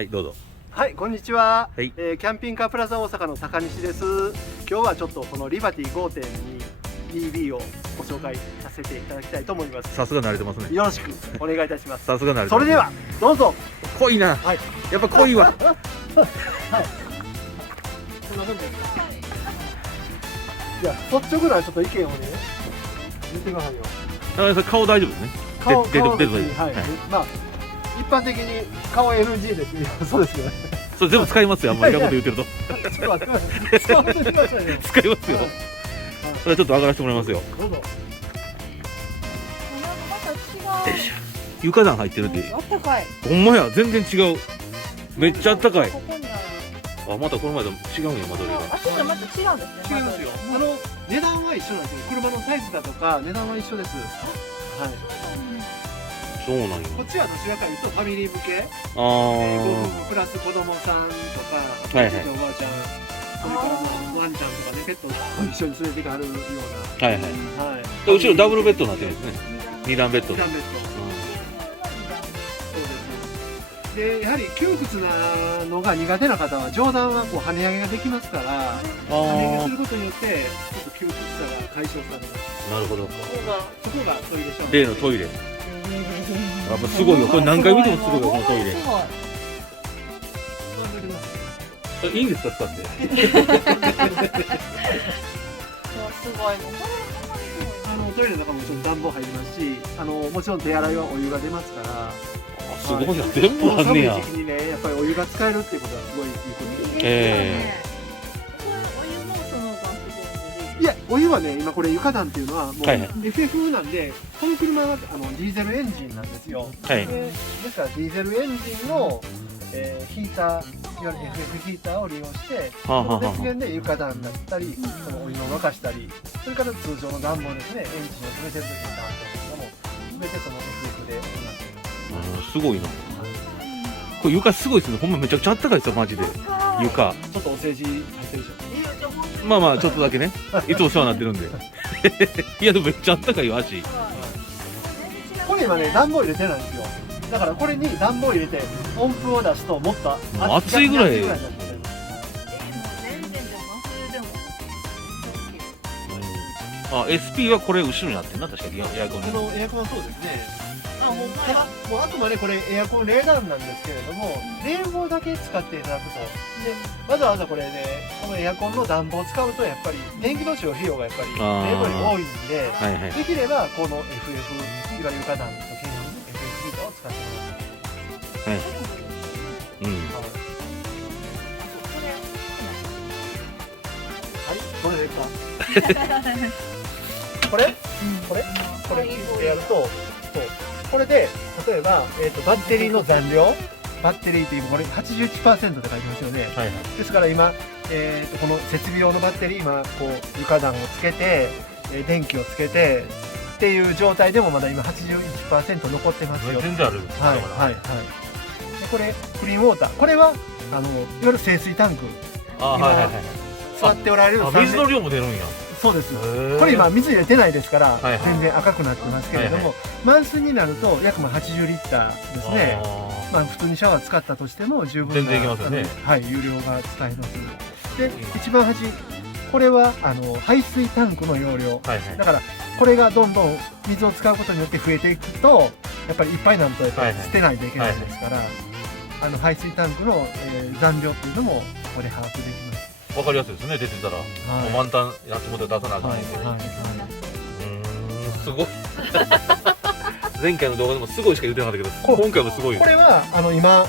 はい、どうぞ。はい、こんにちは、はい。キャンピングカープラザ大阪の高西です。今日はちょっとこのリバティ 5.2BB をご紹介させていただきたいと思います。さすが慣れてますね。よろしくお願いいたします。さすが慣れてます、それではどうぞ。濃いな。はい。やっぱ濃いわ。はい。こんなもんですか。いや、率直なちょっと意見をね、言ってくださいよ。高橋さん顔大丈夫ですね。顔出てはい、はい。まあ一般的に顔 NG ですね。そうですよね。それ全部使いますよ。あんまりいらんこと言ってると。ちょっと待ってください。使わせてくださいよ。使いますよ。はいそれちょっと上がらせてもらいますよ。どうぞ。また違う。床暖入ってるって。あったかい。ほんまや、全然違う。めっちゃあったかい。ここにある。あ、またこの前と違うんや、間取りが。あ、ちょっとまた違うんですね。違いますよ。値段は一緒なんですよ。車のサイズだとか値段は一緒です。はい。そうなんや。こっちはどちらかというとファミリー向け。あご夫ー。婦プラス子供さんとか、はいはいおじいちゃんおばあちゃん、それからもうワンちゃんとかね、ペットを一緒に連れてかはるような。はいはい。はい。で後ろダブルベッドになってるんですね。二段ベッドで。二段ベッド。そうです。で、やはり窮屈なのが苦手な方は上段はこう跳ね上げができますから、跳ね上げすることによってちょっと窮屈さが解消されます。なるほど。そこがトイレシャワー。例のトイレ。あ、もうすごいよ。これ何回見てもすごいよ、このトイレ。すごい。いいんですか、使って。すごい。トイレの中ももちろん暖房入りますし、もちろん手洗いはお湯が出ますから、すごいな、全部あんねや。寒い時期にね、やっぱりお湯が使えるっていうことはすごいいいことです。いや、お湯はね、今これ床暖っていうのはもうはいはい FF なんで、この車はディーゼルエンジンなんですよ。はいですからディーゼルエンジンの、ヒーター、いわゆる FF ヒーターを利用して、そはあはあはあの熱源で床暖だったり、そのお湯を沸かしたり、それから通常の暖房ですね、エンジンを止めてる時の暖房も全てその FF で行ってます。すごいな。これ床すごいですね。ほんまめちゃくちゃあったかいですよ、マジで。床。ちょっとお世辞入ってるでしょ。まあまあ、ちょっとだけね。いつもお世話になってるんで。いや、でもめっちゃあったかいよ、足。これ今ね、暖房入れてないんですよ。だからこれに暖房入れて温風を出すともっともう暑いぐらい暑になってきちゃいます。あ、SP はこれ後ろになってんな、確かに。エアコンに。このエアコンはそうですね。ただもうあくまでこれエアコン冷暖なんですけれども、冷房だけ使っていただくと。で、わざわざこれね、このエアコンの暖房を使うとやっぱり電気の使用費用がやっぱり冷房より多いんで、はいはい。できればこの FF いわゆる床暖と兼用に FF ヒーターを使ってください。はい。うん。はい、どれですか。これってやると、そうこれで例えば、バッテリーの残量、バッテリーって今これ 81% って書いてますよね。はいはい。ですから今、この設備用のバッテリー今こう床暖をつけて、電気をつけてっていう状態でもまだ今 81% 残ってますよ。全然ある。はいはいはい。でこれクリーンウォーター、これはいわゆる清水タンク、あ、はいはいはい。座っておられる水の量も出るんや。そうです。これ今水入れてないですから、はいはい全然赤くなってますけれども、満水になると約80リッターですね。まあ普通にシャワー使ったとしても十分な全然いけますよねはい、有料が使えます。で一番端、これは排水タンクの容量。はいはい。だからこれがどんどん水を使うことによって増えていくと、やっぱりいっぱいになるとやっぱり捨てないといけないですから、排水タンクの、残量っていうのもここで把握できます。わかりやすいですね、出てたら。もう満タンやつもで出さなあかんないんで。すごい。前回の動画でもすごいしか言ってなかったけど、今回もすごいよこ。れは今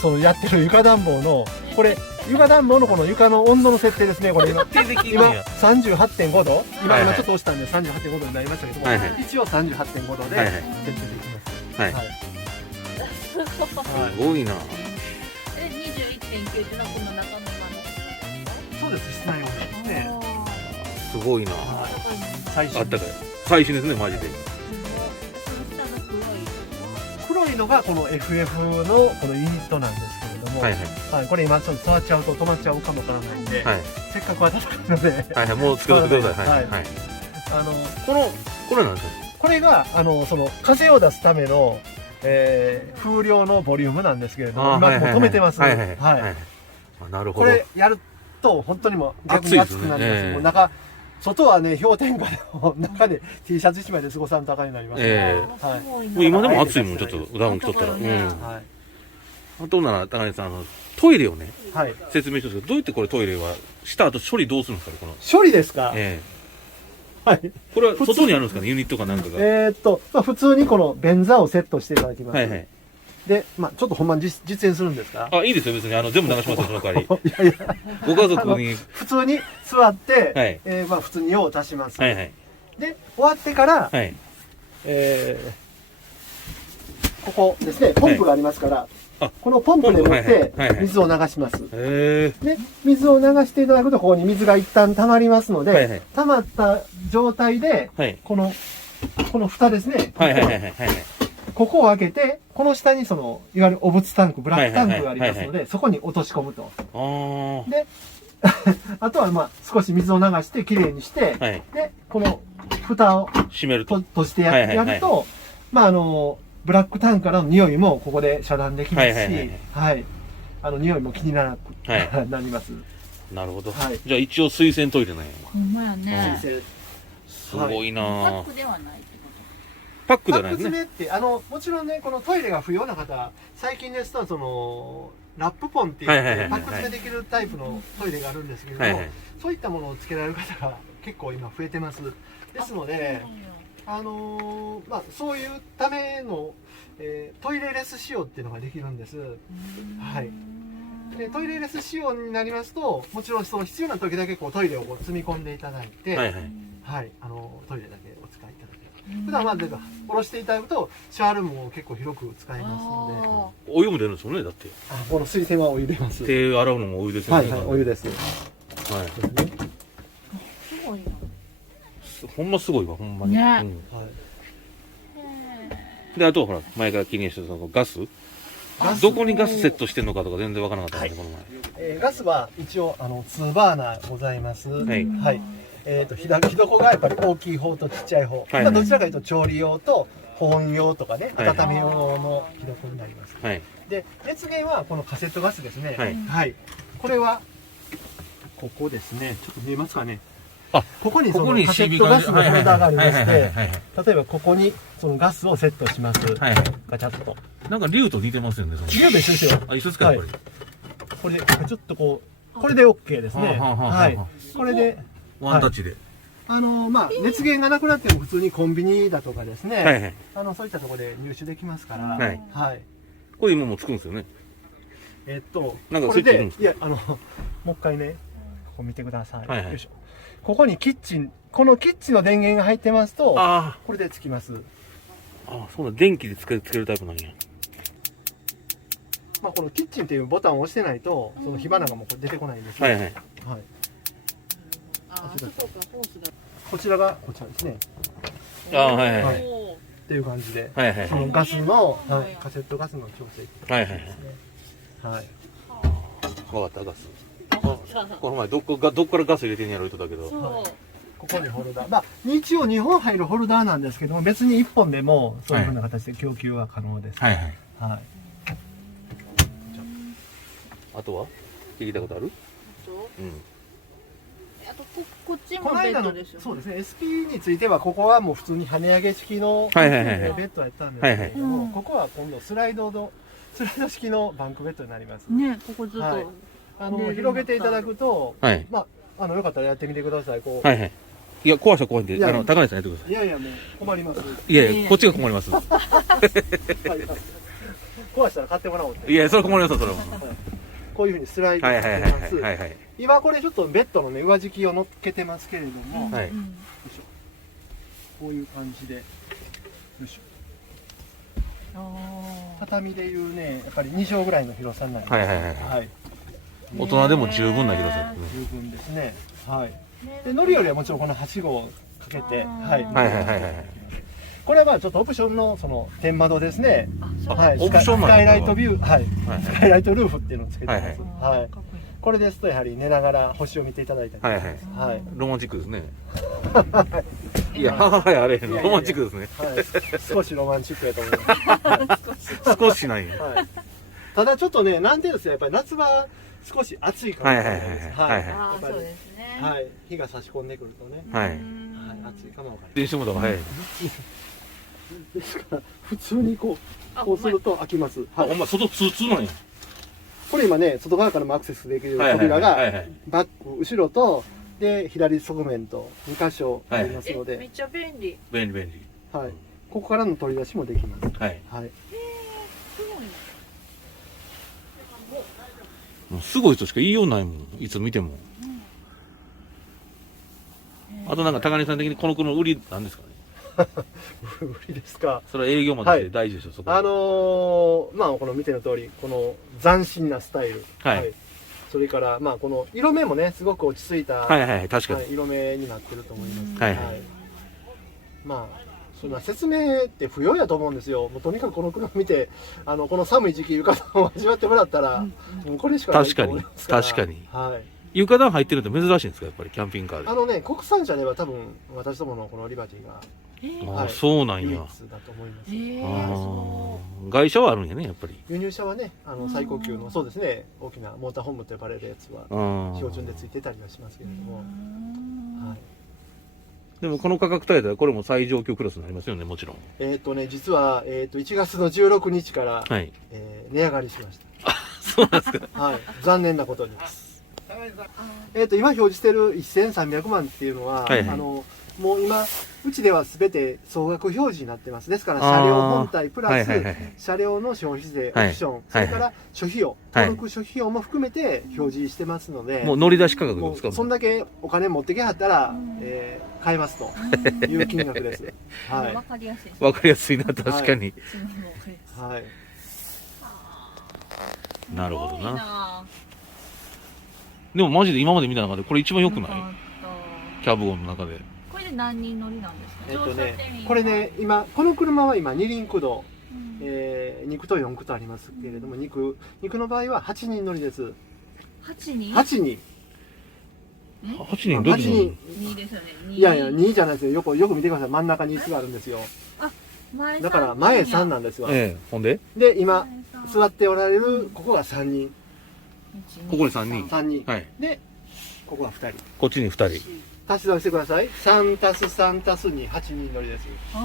そのやってる床暖房のこれ床暖房のこの床の温度の設定ですね。これ今38.5度、今ちょっと押したんで 38.5 度になりましたけども、一応 38.5 度で設定できます。はい。すごいな。21.9ってのはこの中のそうです、室内温度ですね。すごいな。最新あったかい。最新ですね、マジで。黒いのがこの FF のこのユニットなんですけれども、はいはい。これ今ちょっと触っちゃうと止まっちゃうかもわからないんで、はい。せっかく暖かいので、はいはい、もうつけてください。はい。はい。これなんですか。これがその風を出すための風量のボリュームなんですけれども、あー今もう止めてます。はいはいははいい。あ、なるほこど。れやると本当にもう逆に暑くなります。暑いですねもう中、外はね氷点下でも中で T シャツ1枚で過ごさんとあかんようになります。はい。すごいなもう今でも暑いもん、ちょっとダウン着とったら。うん。ねはい。あとなら、高根さん、トイレをね、はい。説明してるんですけど、どうやってこれトイレは、した後処理どうするんですかね、この。処理ですか？えはい。え。これは外にあるんですかね、ユニットかなんかが。まあ普通にこの便座をセットしていただきます。はいはい。で、まあちょっとほんまに実演するんですか？あ、いいですよ、別に。全部流しますよ、その代わり。いやいや、ご家族に。普通に座って、はいまあ普通に用を足します。はいはい。で、終わってから、はい。ここですね、ポンプがありますから、あこのポンプで持っポンプてはいはいはいはい水を流します。へで、水を流していただくと、ここに水が一旦溜まりますので、はいはい溜まった状態で、え。はい。この蓋ですね、はいはいはいはいはい。ここを開けて、この下にいわゆるお物タンク、ブラックタンクがありますはいので、そこに落とし込むと。あで、あとはまあ少し水を流してきれいにして、あ。はい。で、この蓋を閉めると。閉じてはいはいはいやると、まあブラックタンクからの匂いもここで遮断できますし、はいはいはいはい。匂いも気にならなく、はなります。なるほど。はいじゃあ一応水洗トイレなんや。ほんまやね。すごいなパッぁ。クではないってこパックパッじゃないですね。ク詰めって、もちろんね、このトイレが不要な方、最近ですと、ラップポンっていう、はいはいはいはいパック詰めできるタイプのトイレがあるんですけれども、はいはい。そういったものをつけられる方が結構今増えてます。ですので、まあ、そういうための、トイレレス仕様っていうのができるんです。はい。で、トイレレス仕様になりますと、もちろんその必要な時だけこうトイレをこう積み込んでいただいて、はいはい。はい、トイレだけお使いいただける。普段は下ろしていただくとシャワールームも結構広く使えますので、お湯も出るんですよね、だって。この水洗はお湯出ます。手洗うのもお湯ですよね。はいはい、お湯です。はい。すごいな。ほんますごいわ、ほんまに。ねうんはい。で、あとほら、前から気にしてたそのガスどこにガスセットしてんのかとか全然わからなかったんで、この前。ガスは一応2バーナーございます。はいはい。火床がやっぱり大きい方とちっちゃい方。はいはいまあどちらかというと調理用と保温用とかね、はい温め用の火床になります。はい。で、熱源はこのカセットガスですね。はいはい。これはここですね。ちょっと見えますかね。あ、ここにここにカセットガスのホルダーがありまして、はいはい。例えばここにそのガスをセットします。はいはい。ガチャッと。なんか竜と似てますよね、その。次は別ですよ。あ、一緒ですか、やっぱり。これでちょっとこれで OK ですね。はあはあはあはあはい。これでワンタッチで。まあ熱源がなくなっても普通にコンビニだとかですね。はいはい。そういったところで入手できますから。はい。はい。これ今もうつくんですよね。なんかこれでスイッチいるんですかいやもう一回ね、ここ見てください。はいはいよいしょ。ここにこのキッチンの電源が入ってますと、あこれでつきます。あ。あ、そうだ、電気でつけるタイプなんや。まあこのキッチンっていうボタンを押してないと、その火花がもう出てこないんですね。はいはい。はい。あ、そうか、ホースだ。こちらがこちらですね。ああ、はいはい。ははいいっていう感じで、はいはい。そのガスの、はいはい、カセットガスの調整ですね。はいはいはい。はい。わかった、ガス。この前どっからガス入れてんやろ言うとったけど。そう。ここにホルダー。まあ、一応2本入るホルダーなんですけども、別に1本でもそういうふうな形で供給は可能です。はいはい。はい。あとは聞いたことあるそううん。あとこっちもこの間のベッドですよね。そうですね、SP については、ここはもう普通に跳ね上げ式のベはいはいはいはいッドやったんですけれどはいも、はいここは今度スライド式のバンクベッドになります。ね、ここずっと。はい広げていただくと、はい。まあ、よかったらやってみてください。こう。はいはい。いや、壊したら怖いんで、いや高梨さんやってくださいやいや、もう困ります。い。いやいや、こっちが困ります。はい壊したら買ってもらおうって。いや、それ困りますよ、それは。こういうふうにスライドはいしてはいはいます。はいはい。今これちょっとベッドのね、上敷きを乗っけてますけれども、はいうんこういう感じで、よいしょ。あ畳でいうね、やっぱり2畳ぐらいの広さになります。はいはいはいはい。大人でも十分な広さですね。十分ですね。はい。で、乗りよりはもちろんこのはしごをかけて、はい。はいはいはいはい。これはまあちょっとオプションのその天窓ですね。そうはい。オプションなんやスカイライトビュー、はい。はいスカイライトルーフっていうのをつけてます。はいはい。これですとやはり寝ながら星を見ていただいたり。はいはい。はい。ロマンチックですね。いや、はい、あれへんの。ロマンチックですね。はい、少しロマンチックやと思います。少しないんや。はい、ただちょっとね、なんていうんですか、やっぱり夏場少し暑いかもしれないです。はいああ、そうですね。はい、日が差し込んでくるとね、はい。はい、暑いかもわかり電子モードが早い。ですから普通にこうすると開きます。あ、はい、ほんま、外普通なんや。これ今ね、外側からもアクセスできるはいはい扉がはいはい。バック後ろとで左側面と2箇所ありますので、めっちゃ便利。便利便利。はい、ここからの取り出しもできます。はい。はい、すごいね。もうすごいとしか言いようないもん。いつ見ても。あとなんか高根さん的にこの車の売りなんですかね。無理ですか。それは営業までして大事でしょ、そこ。まあこの見ての通りこの斬新なスタイル、はいそれからまあこの色目もねすごく落ち着いた、はいはいはい、確かに。色目になってると思います。はいまあそんな説明って不要やと思うんですよ。もうとにかくこの車見てこの寒い時期浴衣を味わってもらったら、もうこれしかないと思いますから。確かにはい。床暖入ってるって珍しいんですか、やっぱりキャンピングカーで。国産車では多分私どものこのリバティがああ、そうなん唯一や。だと思います。ああ、外車はあるんやね、やっぱり。輸入車はね最高級のそうですね大きなモーターホームと呼ばれるやつはあ標準でついてたりはしますけれども、はい、でもこの価格帯ではこれも最上級クラスになりますよね、もちろん。実は、1月の16日から、はい。値上がりしましそうなんですか。た、はい、残念なことに、今表示してる1300万っていうのは、はいはいもう今うちでは全て総額表示になってます。ですから車両本体プラス、はいはいはい車両の消費税、はいオプション、はいそれから諸費用、はい登録諸費用も含めて表示してますので、もう乗り出し価格もですか。うそんだけお金持ってきはったら、買えますという金額です。はいわかりやすい。わかりやすいな、確かに。はい。なるほどな。な。でもマジで今まで見た中でこれ一番良くないよかったキャブゴンの中で。これで何人乗りなんですか。乗車定員これね、今この車は今二輪駆動、うん2駆と4駆とありますけれども、2駆の場合は8人乗りです。 8人8人。 8人どっち乗るの2ですよね。2いやいや2じゃないですよ。よく見てください。真ん中に椅子があるんですよ。だから前3なんですよ。ええ、ほんでで今座っておられるここが3人。ここに3人。 3人。はい。でここが2人。こっちに2人。足し算してください。3足す3足す2、8人乗りです。あ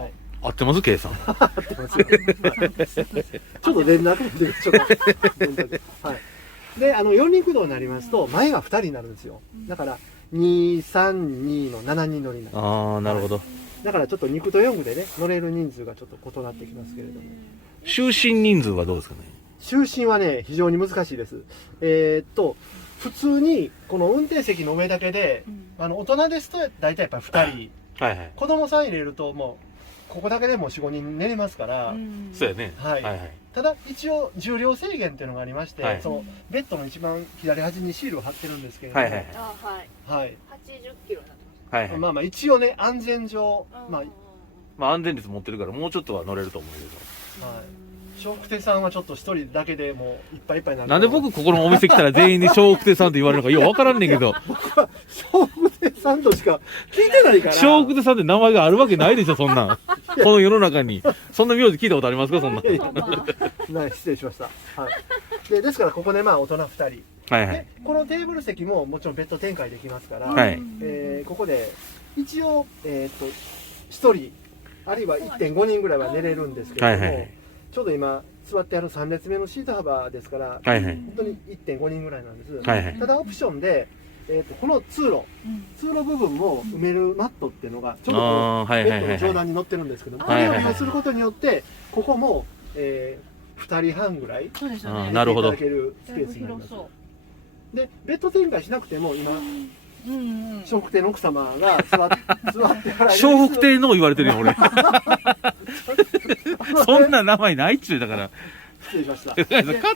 はい。合ってます計算。合ってますよ。ちょっと連絡でちょっと。はい。で、四輪駆動になりますと、前が2人になるんですよ。だから、2、3、2の7人乗りになる。ああ、なるほど。だからちょっと2駆と4駆でね、乗れる人数がちょっと異なってきますけれども。就寝人数はどうですかね。就寝はね、非常に難しいです。普通に、この運転席の上だけで、大人ですと大体やっぱり2人。はいはい。子供さん入れるともう、ここだけでも4、5人寝れますから、そうやね。はいはいはい。ただ一応重量制限っていうのがありまして、はいそのベッドの一番左端にシールを貼ってるんですけれども、はいはいあ、はい。はい80キロになってはいはい。まあまあ一応ね安全上、ます。まあまあ安全率持ってるからもうちょっとは乗れると思うけど。はい笑福亭さんはちょっと一人だけでもういっぱいいっぱいになる。なんで僕ここのお店来たら全員に笑福亭さんって言われるのかようわからんねんけど。笑福亭さんとしか聞いてないから。笑福亭さんって名前があるわけないでしょ、そんなん。この世の中に。そんな名字聞いたことありますか、そんなん。いやいやない失礼しました。はい。ですからここでまあ大人2人。はいはいで。このテーブル席ももちろんベッド展開できますから、はいここで一応1人あるいは 1.5 人ぐらいは寝れるんですけれども、はいはいちょうど今座ってある3列目のシート幅ですから、はいはい。本当に 1.5 人ぐらいなんです。はいはい。ただオプションで、この通路部分も埋めるマットっていうのがちょうどこああ、うベッドのはいはいはい。上段に乗ってるんですけども、こはいはいはいれを利用することによってここも、2人半ぐらいそうですよね。あーなるほど寝ていただけるスペースになります。そでベッド展開しなくても今う。うんうん。笑福亭の奥様が座ってから笑福亭の言われてるよ、俺。そんな名前ないっちゅうだから。失礼しました。カッ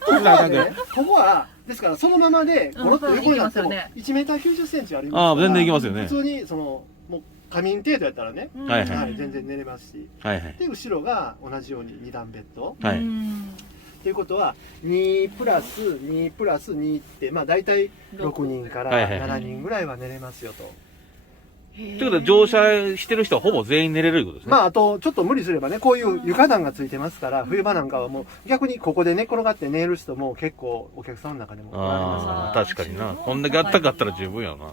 トしたらあかんから。ここはですからそのままでゴロッと横になってもうんそう1メーター90センチありますああ、全然いけますよね。普通にそのもう仮眠程度やったらね、はいはいはい、全然寝れますし、はいはい。で後ろが同じように2段ベッドはいうんということは2プラス2プラス2ってまあ大体6人からはいはい7人ぐらいは寝れますよと。ということで乗車してる人はほぼ全員寝れるいうことですね。まあ、あと、ちょっと無理すればね、こういう床暖がついてますから、冬場なんかはもう、逆にここで寝転がって寝る人も結構お客さんの中でもおられますから。ああ、確かにな。こんだけあったかったら十分やな。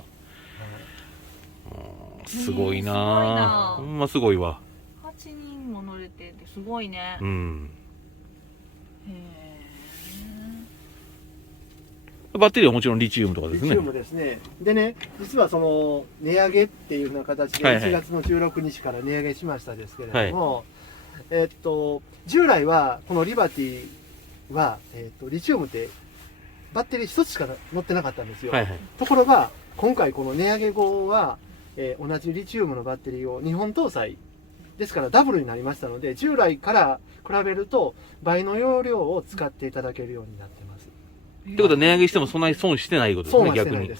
すごいな。ほんますごいわ。8人も乗れててすごいね。うん。バッテリーはもちろんリチウムとかですね。リチウムですね。でね、実はその、値上げっていうふうな形で、1月の16日から値上げしましたですけれども、従来は、このリバティは、リチウムってバッテリー1つしか乗ってなかったんですよ。ところが、今回この値上げ後は、同じリチウムのバッテリーを2本搭載ですからダブルになりましたので、従来から比べると倍の容量を使っていただけるようになってます。ということは値上げしてもそんなに損してないことですね、逆に。は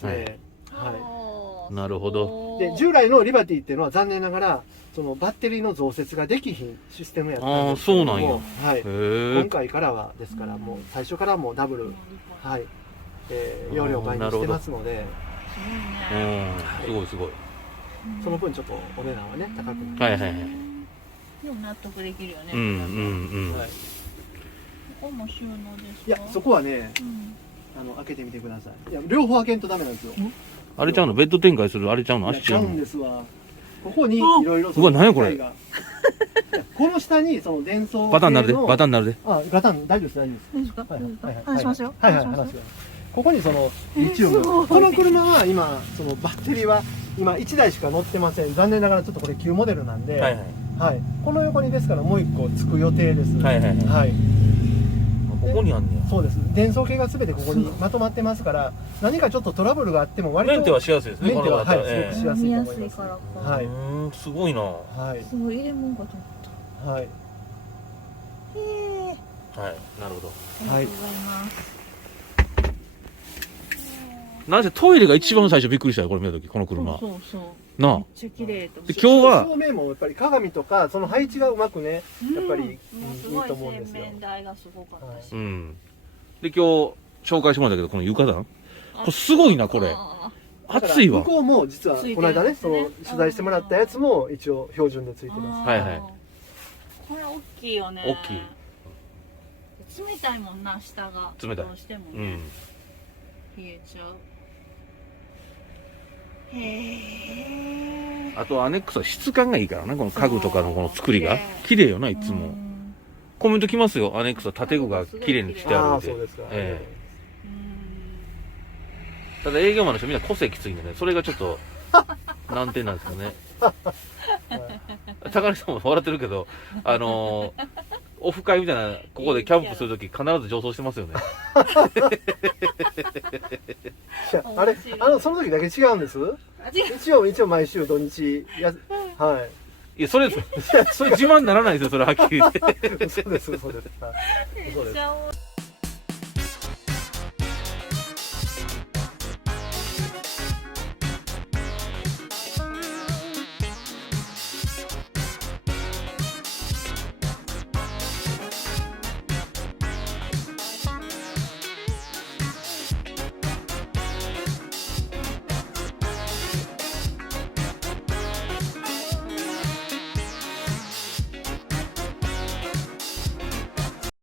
い。なるほど。で、従来のリバティっていうのは残念ながら、そのバッテリーの増設ができひんシステムやったんですけども、ああ、そうなんや。はい。今今回からは、ですからもう最初からもうダブル、はい。容量倍にしてますので、すごいすごい。その分ちょっとお値段はね、高くなる。はいはいはい。でも納得できるよね。うんうんうん。はい。ここも収納ですか？いや、そこはね、開けてみてください。いや、両方開けんとダメなんですよ。あれちゃうのベッド展開するあれちゃうの足ちゃうん違うのですわ。ここにいろいろ。うわ、何やこれ。この下にその電装バタンなるで、バタンなるで。あ、バタン大丈夫です、大丈夫です。大丈夫ですか？話しますよ。はいはい、話しますよ。ここにそのリチウム。この車は今、そのバッテリーは今1台しか乗ってません。残念ながらちょっとこれ旧モデルなんで、はいはい。この横にですからもう1個つく予定です。はいはいはい。ここにあんねや。そうです。電装系が全てここにまとまってますから、何かちょっとトラブルがあっても割とメンテはしやすいですね。メンテははい、すごくしやすいと思います。はい。すごいな。はい。すごい入れ物かと思った。はい。へえ。はい、なるほど。ありがとうございます。なぜトイレが一番最初びっくりしたよ、これ見たとき、この車。そうそう。なあ。めっちゃ綺麗と。で、今日は。照明もやっぱり鏡とか、その配置がうまくね、やっぱりいいと思うんですよ。洗面台がすごかったし。うん。で、今日紹介してもらったけど、この床暖。これすごいな、これ。暑いわ。向こうも実は、この間ね、その取材してもらったやつも一応標準でついてます。はいはい。これ大きいよね。大きい。冷たいもんな、下が。冷たい。どうしてもね。冷えちゃう。へえ。あとアネックスは質感がいいからな、この家具とかのこの作りが綺麗よな、いつも。コメント来ますよ、アネックスは建具が綺麗にしてあるんで。そうですか。ただ営業マンの人みんな個性きついんでね、それがちょっと難点なんですよね。高木さんも笑ってるけど、オフ会みたいな、ここでキャンプするとき必ず上層してますよね。あれ、その時だけ違うんです。一応毎週土日はい。いや、それ自慢にならないですよ、それはっきり言って。そうです、そうです。めっちゃ